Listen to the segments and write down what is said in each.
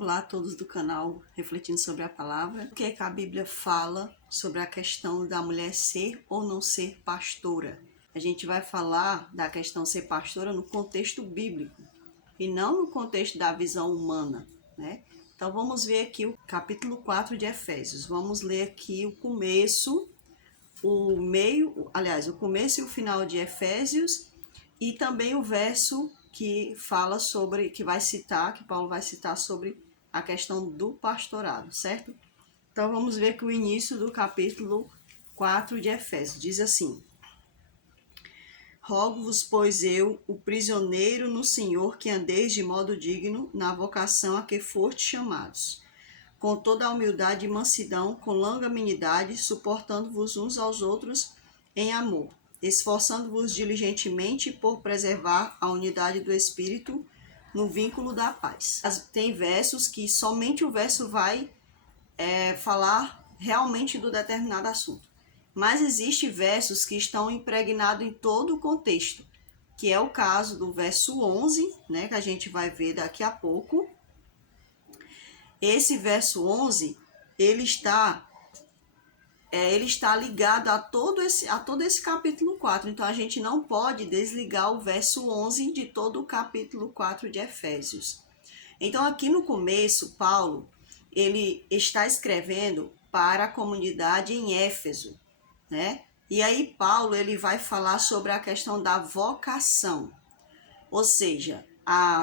Olá a todos do canal Refletindo sobre a Palavra. O que é que a Bíblia fala sobre a questão da mulher ser ou não ser pastora? A gente vai falar da questão ser pastora no contexto bíblico e não no contexto da visão humana, né? Então vamos ver aqui o capítulo 4 de Efésios. Vamos ler aqui o começo, o começo e o final de Efésios e também o verso que fala sobre, que Paulo vai citar sobre a questão do pastorado, certo? Então vamos ver que o início do capítulo 4 de Efésios diz assim: Rogo-vos, pois eu, o prisioneiro no Senhor, que andeis de modo digno na vocação a que fostes chamados, com toda a humildade e mansidão, com longanimidade, suportando-vos uns aos outros em amor, esforçando-vos diligentemente por preservar a unidade do Espírito no vínculo da paz. Tem versos que somente o verso vai falar realmente do determinado assunto. Mas existem versos que estão impregnados em todo o contexto, que é o caso do verso 11, né, que a gente vai ver daqui a pouco. Esse verso 11, ele está ligado a todo esse capítulo 4. Então, a gente não pode desligar o verso 11 de todo o capítulo 4 de Efésios. Então, aqui no começo, Paulo, ele está escrevendo para a comunidade em Éfeso, né? E aí, Paulo, ele vai falar sobre a questão da vocação. Ou seja,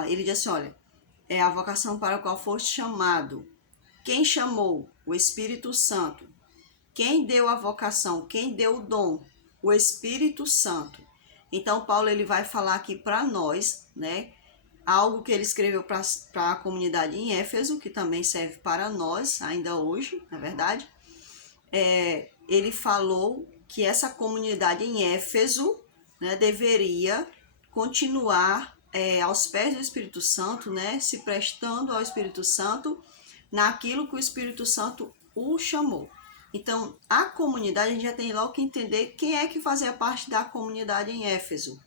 ele diz assim, olha, é a vocação para a qual foste chamado. Quem chamou? O Espírito Santo. Quem deu a vocação? Quem deu o dom? O Espírito Santo. Então, Paulo ele vai falar aqui para nós, né? Algo que ele escreveu para a comunidade em Éfeso, que também serve para nós, ainda hoje, na verdade. Ele falou que essa comunidade em Éfeso, né, deveria continuar aos pés do Espírito Santo, né, se prestando ao Espírito Santo naquilo que o Espírito Santo o chamou. Então, a comunidade, a gente já tem logo que entender quem é que fazia parte da comunidade em Éfeso.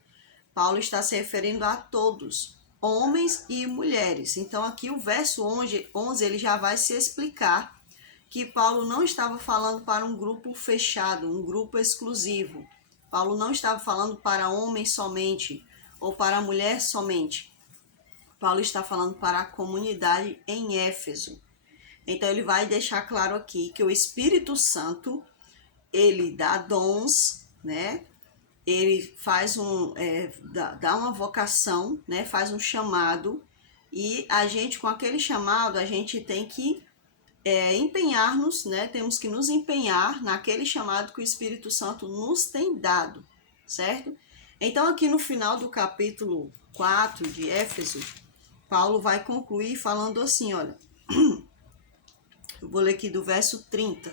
Paulo está se referindo a todos, homens e mulheres. Então, aqui o verso 11 ele já vai se explicar que Paulo não estava falando para um grupo fechado, um grupo exclusivo. Paulo não estava falando para homem somente ou para mulher somente. Paulo está falando para a comunidade em Éfeso. Então, ele vai deixar claro aqui que o Espírito Santo, ele dá dons, né? Ele faz dá uma vocação, né? Faz um chamado, e a gente, com aquele chamado, a gente tem que empenhar-nos, né? Temos que nos empenhar naquele chamado que o Espírito Santo nos tem dado, certo? Então, aqui no final do capítulo 4 de Éfeso, Paulo vai concluir falando assim, olha... Eu vou ler aqui do verso 30.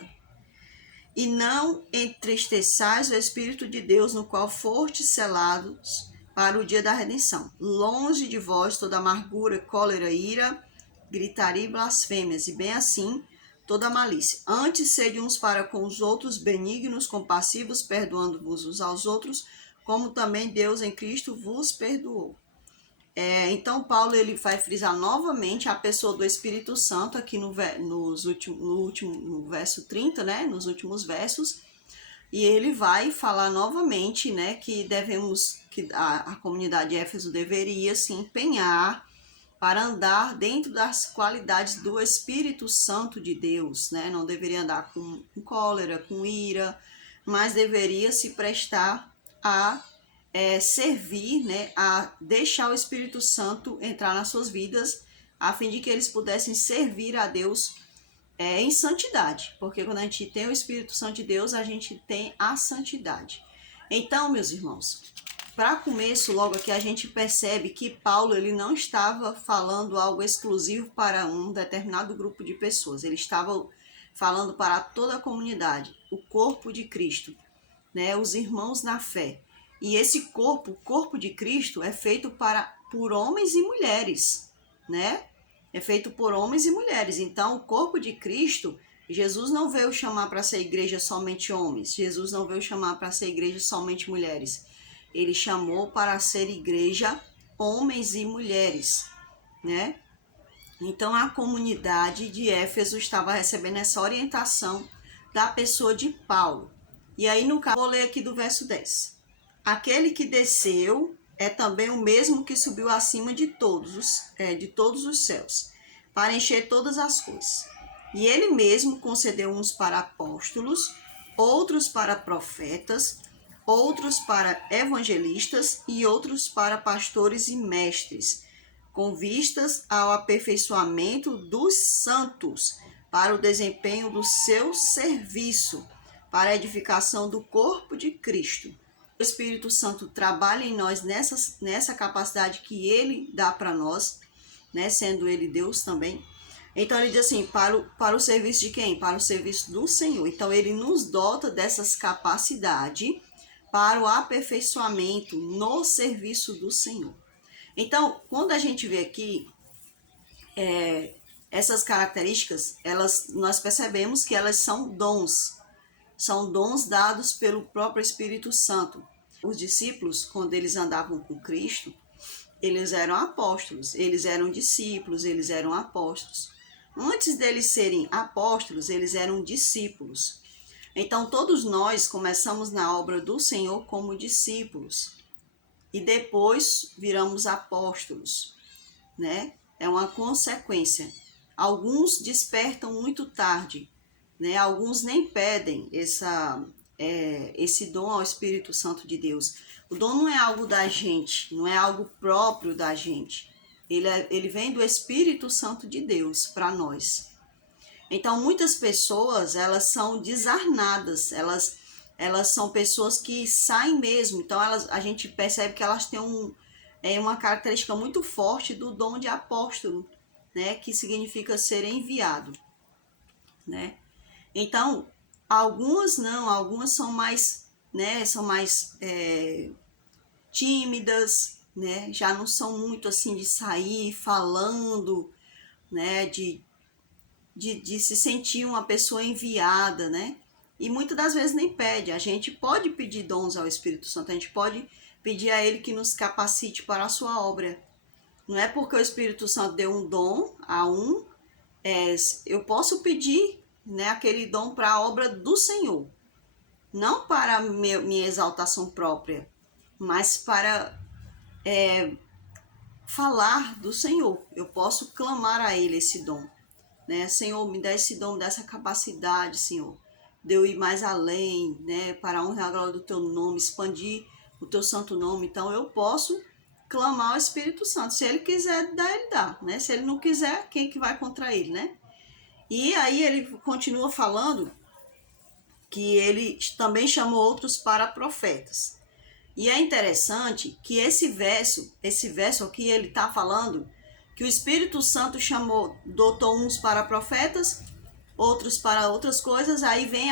E não entristeçais o Espírito de Deus, no qual fostes selados para o dia da redenção. Longe de vós toda amargura, cólera, ira, gritaria e blasfêmias, e bem assim toda malícia. Antes sede uns para com os outros benignos, compassivos, perdoando-vos uns aos outros, como também Deus em Cristo vos perdoou. Então, Paulo ele vai frisar novamente a pessoa do Espírito Santo aqui no verso 30, né? Nos últimos versos. E ele vai falar novamente, né? Que a comunidade de Éfeso deveria se empenhar para andar dentro das qualidades do Espírito Santo de Deus, né? Não deveria andar com cólera, com ira, mas deveria se prestar a servir, né, a deixar o Espírito Santo entrar nas suas vidas, a fim de que eles pudessem servir a Deus em santidade, porque quando a gente tem o Espírito Santo de Deus, a gente tem a santidade. Então, meus irmãos, para começo, logo aqui a gente percebe que Paulo ele não estava falando algo exclusivo para um determinado grupo de pessoas, ele estava falando para toda a comunidade, o corpo de Cristo, né, os irmãos na fé. E esse corpo, o corpo de Cristo, é feito por homens e mulheres, né? É feito por homens e mulheres. Então, o corpo de Cristo, Jesus não veio chamar para ser igreja somente homens. Jesus não veio chamar para ser igreja somente mulheres. Ele chamou para ser igreja homens e mulheres, né? Então a comunidade de Éfeso estava recebendo essa orientação da pessoa de Paulo. E aí no caso, vou ler aqui do verso 10. Aquele que desceu é também o mesmo que subiu acima de todos os céus, para encher todas as coisas. E ele mesmo concedeu uns para apóstolos, outros para profetas, outros para evangelistas e outros para pastores e mestres, com vistas ao aperfeiçoamento dos santos, para o desempenho do seu serviço, para a edificação do corpo de Cristo. O Espírito Santo trabalha em nós nessa capacidade que ele dá para nós, né, sendo ele Deus também. Então ele diz assim, para o serviço de quem? Para o serviço do Senhor. Então ele nos dota dessas capacidades para o aperfeiçoamento no serviço do Senhor. Então, quando a gente vê aqui essas características, nós percebemos que elas são dons dados pelo próprio Espírito Santo. Os discípulos, quando eles andavam com Cristo, eles eram apóstolos, eles eram discípulos, eles eram apóstolos. Antes deles serem apóstolos, eles eram discípulos. Então, todos nós começamos na obra do Senhor como discípulos e depois viramos apóstolos, né? É uma consequência. Alguns despertam muito tarde, né? Alguns nem pedem esse dom ao Espírito Santo de Deus. O dom não é algo da gente, não é algo próprio da gente. Ele vem do Espírito Santo de Deus para nós. Então, muitas pessoas, elas são desarnadas, elas são pessoas que saem mesmo. Então, a gente percebe que elas têm uma característica muito forte do dom de apóstolo, né? Que significa ser enviado, né? Então, algumas não, algumas são mais, né? São mais tímidas, né? Já não são muito assim de sair falando, né? De se sentir uma pessoa enviada, né? E muitas das vezes nem pede. A gente pode pedir dons ao Espírito Santo, a gente pode pedir a Ele que nos capacite para a sua obra. Não é porque o Espírito Santo deu um dom a eu posso pedir, né, aquele dom para a obra do Senhor. Não para minha exaltação própria, mas para falar do Senhor. Eu posso clamar a Ele esse dom, né? Senhor, me dá esse dom, dessa capacidade, Senhor, de eu ir mais além, né? Para a honra e a glória do Teu nome, expandir o Teu santo nome. Então eu posso clamar ao Espírito Santo. Se Ele quiser dar, Ele dá, né? Se Ele não quiser, quem é que vai contra Ele, né? E aí ele continua falando que Ele também chamou outros para profetas. E é interessante que esse verso aqui, ele está falando que o Espírito Santo dotou uns para profetas, outros para outras coisas, aí vem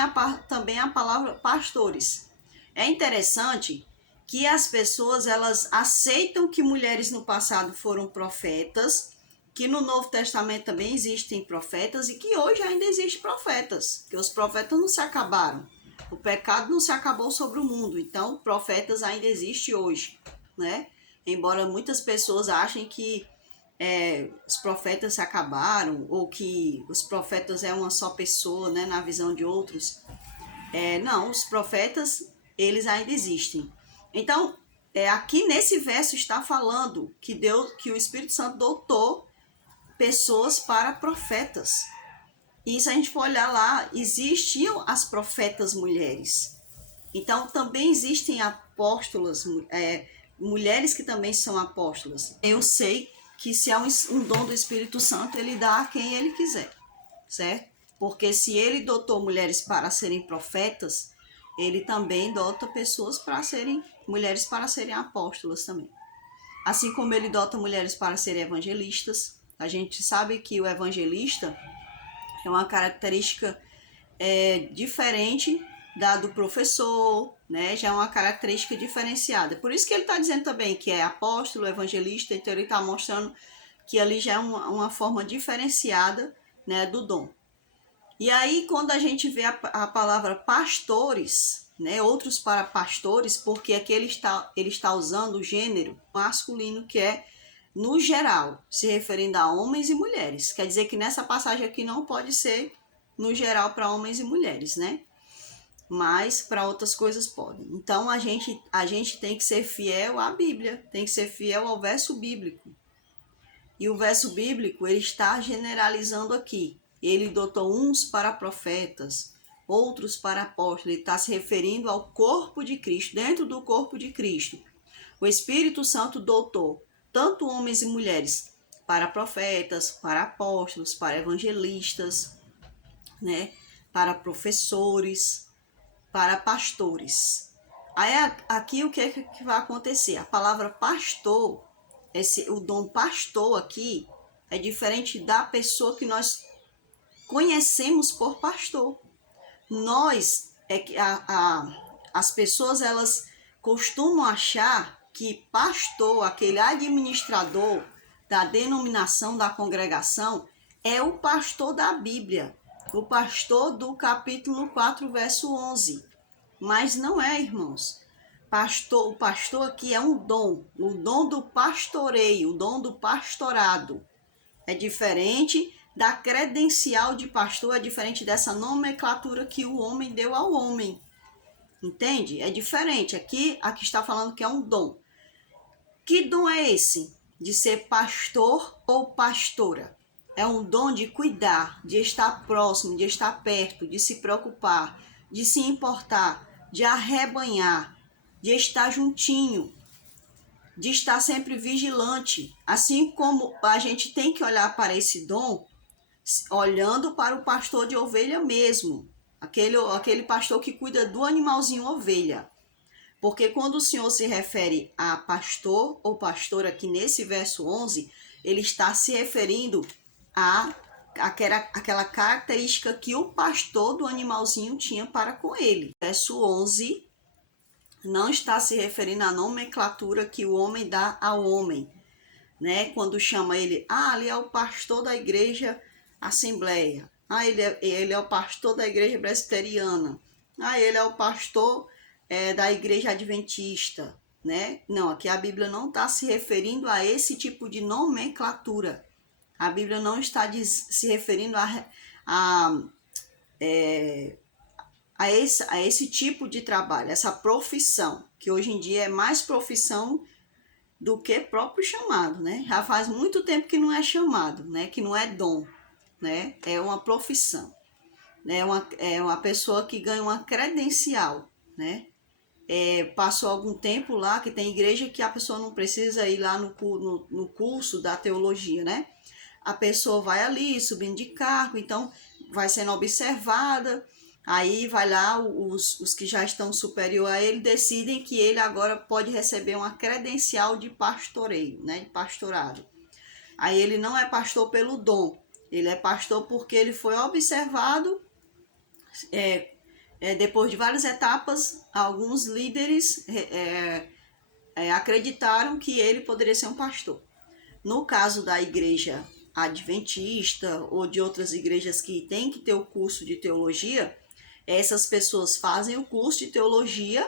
também a palavra pastores. É interessante que as pessoas, elas aceitam que mulheres no passado foram profetas, que no Novo Testamento também existem profetas e que hoje ainda existem profetas, que os profetas não se acabaram. O pecado não se acabou sobre o mundo, então profetas ainda existem hoje, né? Embora muitas pessoas achem que os profetas se acabaram ou que os profetas é uma só pessoa, né, na visão de outros. Não, os profetas, eles ainda existem. Então, aqui nesse verso está falando que o Espírito Santo dotou pessoas para profetas. E se a gente for olhar lá, existiam as profetas mulheres. Então, também existem apóstolas, mulheres que também são apóstolas. Eu sei que se há um dom do Espírito Santo, ele dá a quem ele quiser, certo? Porque se ele dotou mulheres para serem profetas, ele também dota mulheres para serem apóstolas também. Assim como ele dota mulheres para serem evangelistas. A gente sabe que o evangelista é uma característica diferente da do professor, né? Já é uma característica diferenciada. Por isso que ele está dizendo também que é apóstolo, evangelista, então ele está mostrando que ali já é uma forma diferenciada, né, do dom. E aí, quando a gente vê a palavra pastores, né, outros para pastores, porque aqui ele está usando o gênero masculino, que é no geral, se referindo a homens e mulheres. Quer dizer que nessa passagem aqui não pode ser no geral para homens e mulheres, né? Mas para outras coisas podem. Então a gente tem que ser fiel à Bíblia, tem que ser fiel ao verso bíblico. E o verso bíblico, ele está generalizando aqui. Ele dotou uns para profetas, outros para apóstolos. Ele está se referindo ao corpo de Cristo, dentro do corpo de Cristo. O Espírito Santo dotou tanto homens e mulheres para profetas, para apóstolos, para evangelistas, né? Para professores, para pastores. Aí aqui o que vai acontecer? A palavra pastor, o dom pastor aqui é diferente da pessoa que nós conhecemos por pastor. Nós, as pessoas, elas costumam achar que pastor, aquele administrador da denominação, da congregação, é o pastor da Bíblia, o pastor do capítulo 4, verso 11. Mas não é, irmãos. O pastor aqui é um dom, o dom do pastoreio, o dom do pastorado. É diferente da credencial de pastor, é diferente dessa nomenclatura que o homem deu ao homem. Entende? É diferente. Aqui está falando que é um dom. Que dom é esse? De ser pastor ou pastora? É um dom de cuidar, de estar próximo, de estar perto, de se preocupar, de se importar, de arrebanhar, de estar juntinho, de estar sempre vigilante. Assim como a gente tem que olhar para esse dom, olhando para o pastor de ovelha mesmo, aquele pastor que cuida do animalzinho ovelha. Porque quando o Senhor se refere a pastor ou pastora aqui nesse verso 11, ele está se referindo a aquela característica que o pastor do animalzinho tinha para com ele. Verso 11 não está se referindo à nomenclatura que o homem dá ao homem, né? Quando chama ele, ali é o pastor da igreja Assembleia, ele é o pastor da igreja presbiteriana, ele é o pastor da igreja adventista, né? Não, aqui a Bíblia não está se referindo a esse tipo de nomenclatura. A Bíblia não está se referindo a esse tipo de trabalho, essa profissão, que hoje em dia é mais profissão do que próprio chamado, né? Já faz muito tempo que não é chamado, né? Que não é dom, né? É uma profissão, né? É uma pessoa que ganha uma credencial, né? Passou algum tempo lá, que tem igreja que a pessoa não precisa ir lá no curso da teologia, né? A pessoa vai ali subindo de cargo, então vai sendo observada, aí vai lá, os que já estão superior a ele decidem que ele agora pode receber uma credencial de pastoreio, né, de pastorado. Aí ele não é pastor pelo dom, ele é pastor porque ele foi observado, depois de várias etapas, alguns líderes acreditaram que ele poderia ser um pastor. No caso da igreja adventista ou de outras igrejas que têm que ter o curso de teologia, essas pessoas fazem o curso de teologia,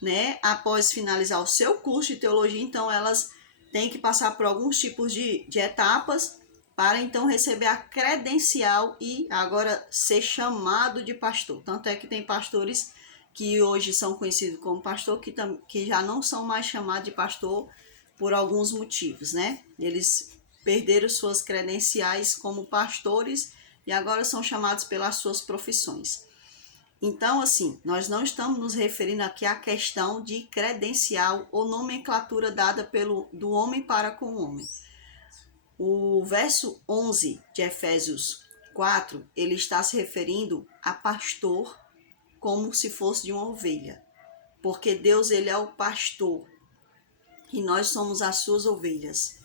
né? Após finalizar o seu curso de teologia, então elas têm que passar por alguns tipos de etapas para então receber a credencial e agora ser chamado de pastor. Tanto é que tem pastores que hoje são conhecidos como pastor, que já não são mais chamados de pastor por alguns motivos, né? Eles perderam suas credenciais como pastores e agora são chamados pelas suas profissões. Então, assim, nós não estamos nos referindo aqui à questão de credencial ou nomenclatura dada do homem para com o homem. O verso 11 de Efésios 4, ele está se referindo a pastor como se fosse de uma ovelha. Porque Deus, ele é o pastor e nós somos as suas ovelhas.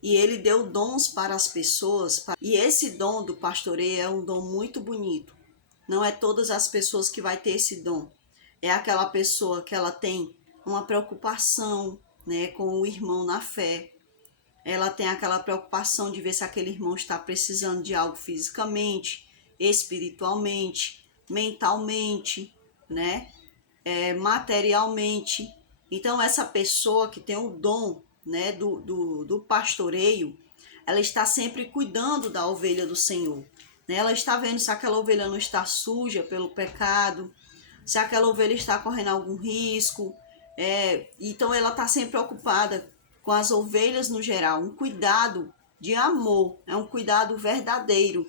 E ele deu dons para as pessoas. E esse dom do pastoreio é um dom muito bonito. Não é todas as pessoas que vai ter esse dom. É aquela pessoa que ela tem uma preocupação, né, com o irmão na fé. Ela tem aquela preocupação de ver se aquele irmão está precisando de algo fisicamente, espiritualmente, mentalmente, né, materialmente. Então essa pessoa que tem o dom, né, do pastoreio, ela está sempre cuidando da ovelha do Senhor. Né? Ela está vendo se aquela ovelha não está suja pelo pecado, se aquela ovelha está correndo algum risco. Então ela está sempre preocupada com as ovelhas no geral, um cuidado de amor, é um cuidado verdadeiro,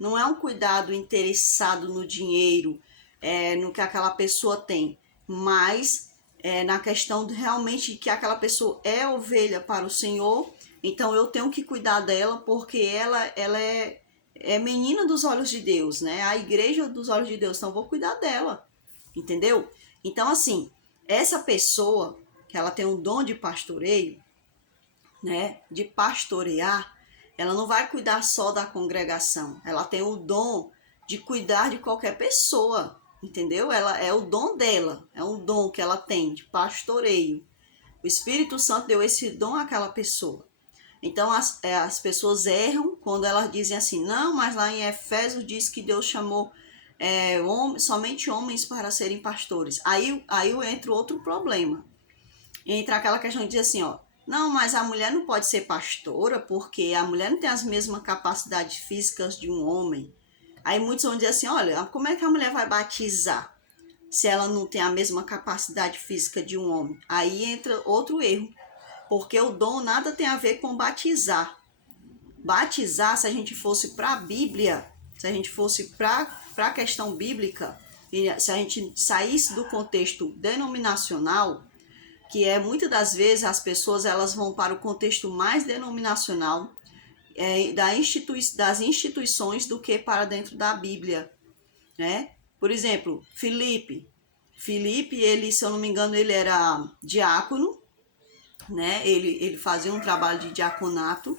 não é um cuidado interessado no dinheiro, no que aquela pessoa tem, mas na questão de realmente que aquela pessoa é ovelha para o Senhor, então eu tenho que cuidar dela porque ela é menina dos olhos de Deus, né? A igreja dos olhos de Deus, então eu vou cuidar dela, entendeu? Então assim, essa pessoa que ela tem um dom de pastoreio, né, de pastorear, ela não vai cuidar só da congregação, ela tem o dom de cuidar de qualquer pessoa, entendeu? Ela é o dom dela, é um dom que ela tem de pastoreio. O Espírito Santo deu esse dom àquela pessoa. Então as pessoas erram quando elas dizem assim, não, mas lá em Efésios diz que Deus chamou somente homens para serem pastores. Aí entra outro problema. Entra aquela questão de dizer assim, ó, não, mas a mulher não pode ser pastora porque a mulher não tem as mesmas capacidades físicas de um homem. Aí muitos vão dizer assim, olha, como é que a mulher vai batizar se ela não tem a mesma capacidade física de um homem? Aí entra outro erro, porque o dom nada tem a ver com batizar. Batizar, se a gente fosse para a Bíblia, se a gente fosse para a questão bíblica, se a gente saísse do contexto denominacional, que muitas das vezes as pessoas elas vão para o contexto mais denominacional das instituições do que para dentro da Bíblia, né? Por exemplo, Filipe, ele, se eu não me engano, ele era diácono, né? Ele fazia um trabalho de diaconato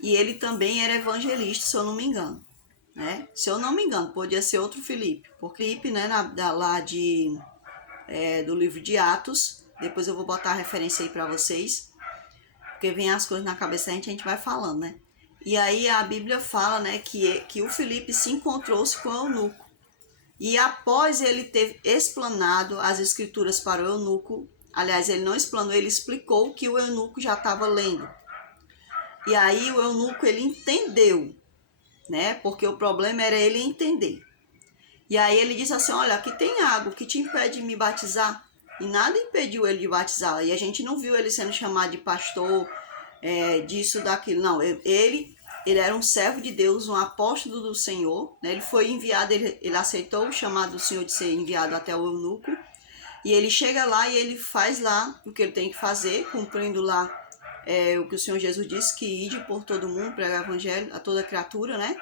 e ele também era evangelista, se eu não me engano, né? Se eu não me engano, podia ser outro Filipe, porque Filipe, né, lá do livro de Atos. Depois eu vou botar a referência aí para vocês, porque vem as coisas na cabeça a gente vai falando, né? E aí a Bíblia fala, né, que o Filipe se encontrou-se com o eunuco. E após ele ter explanado as escrituras para o eunuco, aliás, ele não explanou, ele explicou o que o eunuco já estava lendo. E aí o eunuco, ele entendeu, né? Porque o problema era ele entender. E aí ele disse assim, olha, aqui tem água, o que te impede de me batizar? E nada impediu ele de batizar. E a gente não viu ele sendo chamado de pastor, disso, daquilo. Não, ele era um servo de Deus, um apóstolo do Senhor. Né? Ele foi enviado, ele aceitou o chamado do Senhor de ser enviado até o eunuco. E ele chega lá e ele faz lá o que ele tem que fazer, cumprindo lá o que o Senhor Jesus disse, que ide por todo mundo, pregar o evangelho a toda criatura, né?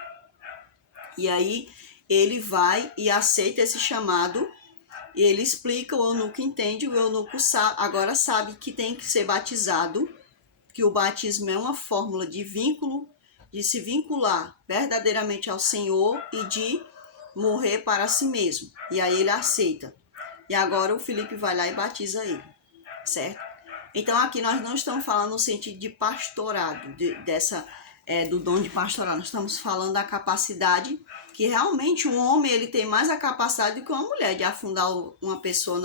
E aí ele vai e aceita esse chamado. E ele explica, o eunuco entende, o eunuco agora sabe que tem que ser batizado, que o batismo é uma fórmula de vínculo, de se vincular verdadeiramente ao Senhor e de morrer para si mesmo. E aí ele aceita. E agora o Filipe vai lá e batiza ele, certo? Então aqui nós não estamos falando no sentido de pastorado, do dom de pastorado, nós estamos falando da capacidade que realmente um homem ele tem mais a capacidade do que uma mulher de afundar uma pessoa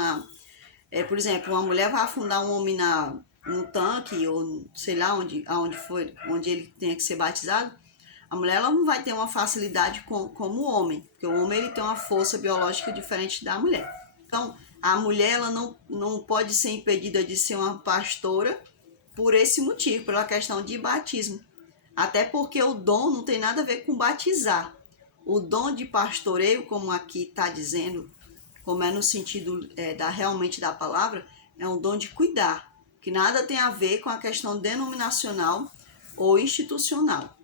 por exemplo, uma mulher vai afundar um homem num tanque ou sei lá onde ele tenha que ser batizado. A mulher ela não vai ter uma facilidade como o homem, porque o homem ele tem uma força biológica diferente da mulher. Então a mulher ela não pode ser impedida de ser uma pastora por esse motivo, pela questão de batismo. Até porque o dom não tem nada a ver com batizar. O dom de pastoreio, como aqui está dizendo, como é no sentido realmente da palavra, é um dom de cuidar, que nada tem a ver com a questão denominacional ou institucional,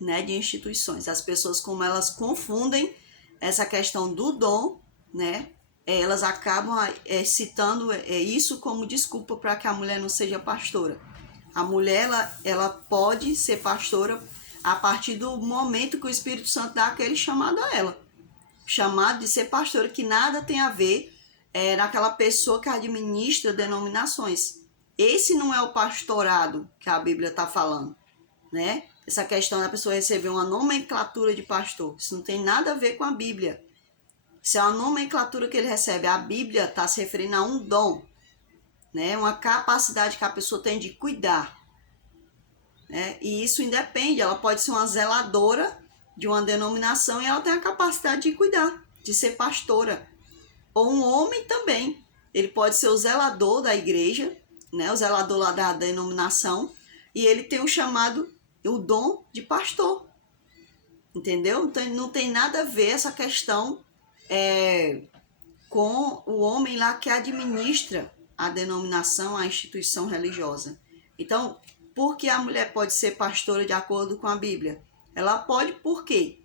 né, de instituições. As pessoas, como elas confundem essa questão do dom, né, elas acabam citando isso como desculpa para que a mulher não seja pastora. A mulher, ela pode ser pastora a partir do momento que o Espírito Santo dá aquele chamado a ela. Chamado de ser pastora, que nada tem a ver naquela pessoa que administra denominações. Esse não é o pastorado que a Bíblia está falando, né? Essa questão da pessoa receber uma nomenclatura de pastor. Isso não tem nada a ver com a Bíblia. Isso é uma nomenclatura que ele recebe. A Bíblia está se referindo a um dom. né? Uma capacidade que a pessoa tem de cuidar, né? E isso independe, ela pode ser uma zeladora de uma denominação e ela tem a capacidade de cuidar, de ser pastora. Ou um homem também, ele pode ser o zelador da igreja, né? O zelador lá da denominação, e ele tem o chamado, o dom de pastor, entendeu? Então não tem nada a ver essa questão com o homem lá que administra a denominação, a instituição religiosa. Então, por que a mulher pode ser pastora de acordo com a Bíblia? Ela pode, por quê?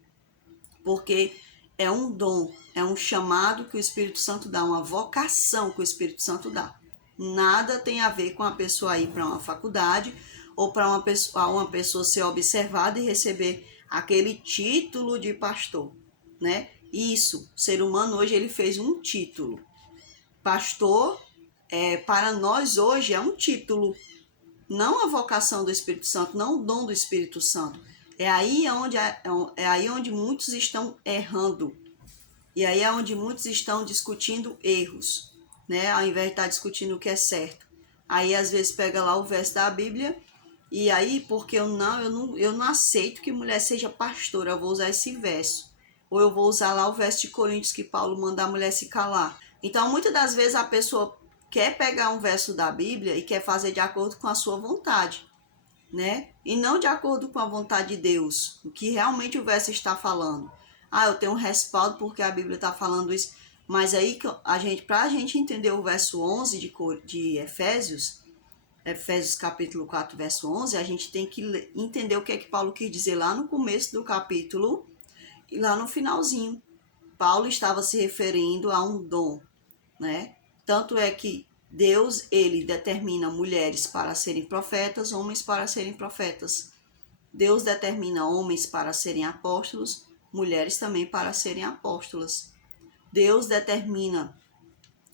Porque é um dom, é um chamado que o Espírito Santo dá, uma vocação que o Espírito Santo dá. Nada tem a ver com a pessoa ir para uma faculdade ou para uma pessoa ser observada e receber aquele título de pastor, né? Isso, o ser humano hoje ele fez um título. Pastor, para nós hoje é um título, não a vocação do Espírito Santo, não o dom do Espírito Santo. É aí onde muitos estão errando. E aí é onde muitos estão discutindo erros, né? Ao invés de estar discutindo o que é certo. Aí às vezes pega lá o verso da Bíblia e aí, porque eu não aceito que mulher seja pastora, eu vou usar esse verso. Ou eu vou usar lá o verso de Coríntios que Paulo manda a mulher se calar. Então, muitas das vezes a pessoa quer pegar um verso da Bíblia e quer fazer de acordo com a sua vontade, né? E não de acordo com a vontade de Deus, o que realmente o verso está falando. Ah, eu tenho um respaldo porque a Bíblia está falando isso. Mas aí, para a gente entender o verso 11 de Efésios, Efésios capítulo 4, verso 11, a gente tem que entender o que é que Paulo quis dizer lá no começo do capítulo e lá no finalzinho. Paulo estava se referindo a um dom, né? Tanto é que Deus, ele determina mulheres para serem profetas, homens para serem profetas. Deus determina homens para serem apóstolos, mulheres também para serem apóstolas. Deus determina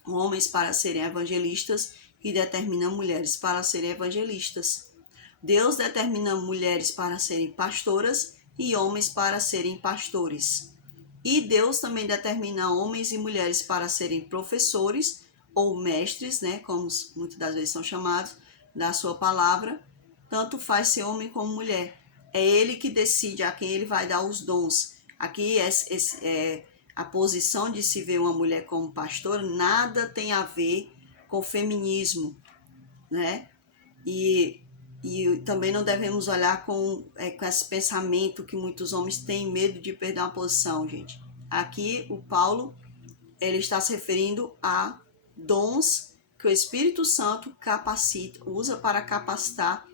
homens para serem evangelistas e determina mulheres para serem evangelistas. Deus determina mulheres para serem pastoras e homens para serem pastores. E Deus também determina homens e mulheres para serem professores ou mestres, né, como muitas das vezes são chamados, da sua palavra. Tanto faz ser homem como mulher. É ele que decide a quem ele vai dar os dons. Aqui a posição de se ver uma mulher como pastora nada tem a ver com feminismo, né? E também não devemos olhar com esse pensamento que muitos homens têm medo de perder uma posição, gente. Aqui o Paulo, ele está se referindo a dons que o Espírito Santo usa para capacitar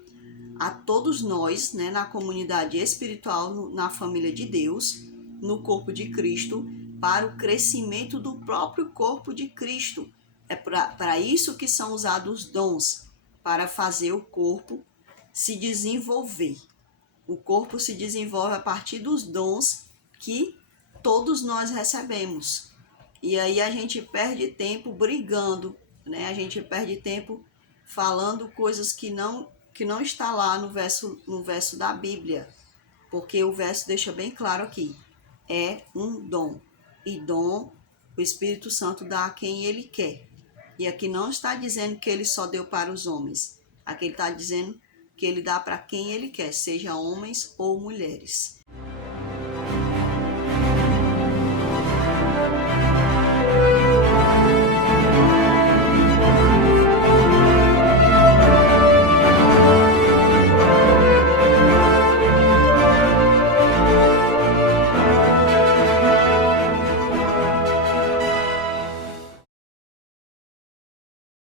a todos nós, né, na comunidade espiritual, na família de Deus, no corpo de Cristo, para o crescimento do próprio corpo de Cristo. É para isso que são usados os dons, para fazer o corpo se desenvolver. O corpo se desenvolve a partir dos dons que todos nós recebemos. E aí a gente perde tempo brigando, né? A gente perde tempo falando coisas que não está lá no verso da Bíblia. Porque o verso deixa bem claro aqui. É um dom. E dom, o Espírito Santo dá a quem ele quer. E aqui não está dizendo que ele só deu para os homens. Aqui ele está dizendo que ele dá para quem ele quer, seja homens ou mulheres.